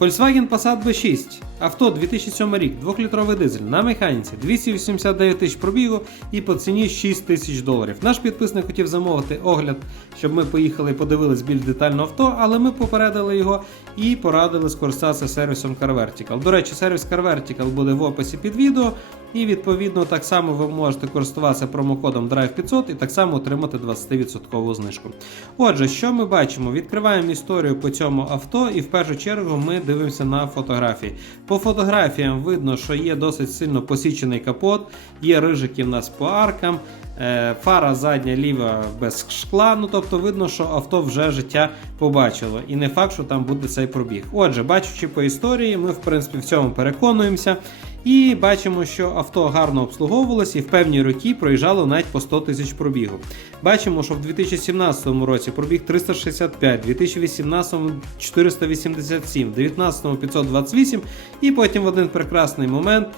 Volkswagen Passat B6. Авто 2007 рік, 2-літровий дизель на механіці, 289 тисяч пробігу і по ціні 6 тисяч доларів. Наш підписник хотів замовити огляд, щоб ми поїхали і подивились більш детально авто, але ми попередили його і порадили скористатися сервісом CarVertical. До речі, сервіс CarVertical буде в описі під відео. І відповідно так само ви можете користуватися промокодом Drive500 і так само отримати 20% знижку. Отже, що ми бачимо? Відкриваємо історію по цьому авто, і в першу чергу ми дивимося на фотографії. По фотографіям видно, що є досить сильно посічений капот, є рижики в нас по аркам. е, Фара задня ліва без шкла, ну тобто видно, що авто вже життя побачило. І не факт, що там буде цей пробіг. Отже, бачучи по історії, ми в принципі в цьому переконуємося. І бачимо, що авто гарно обслуговувалось і в певні роки проїжджало навіть по 100 тисяч пробігу. Бачимо, що в 2017 році пробіг 365, 2018 487, 2019 528 і потім в один прекрасний момент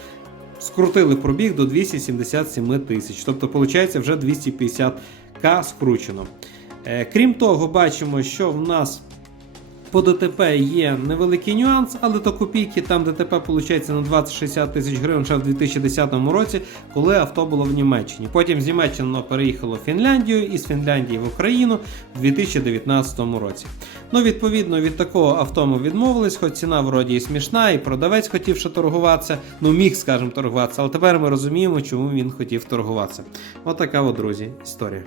скрутили пробіг до 277 тисяч. Тобто, виходить, вже 250к скручено. Е, Крім того, бачимо, що в нас по ДТП є невеликий нюанс, але то копійки там ДТП виходить на 20-60 тисяч гривень ще в 2010 році, коли авто було в Німеччині. Потім з Німеччини воно переїхало в Фінляндію і з Фінляндії в Україну в 2019 році. Ну, відповідно, від такого авто ми відмовились, хоч ціна вроді і смішна, і продавець хотів ще торгуватися, ну міг, скажімо, торгуватися, але тепер ми розуміємо, чому він хотів торгуватися. Отака от, друзі, історія.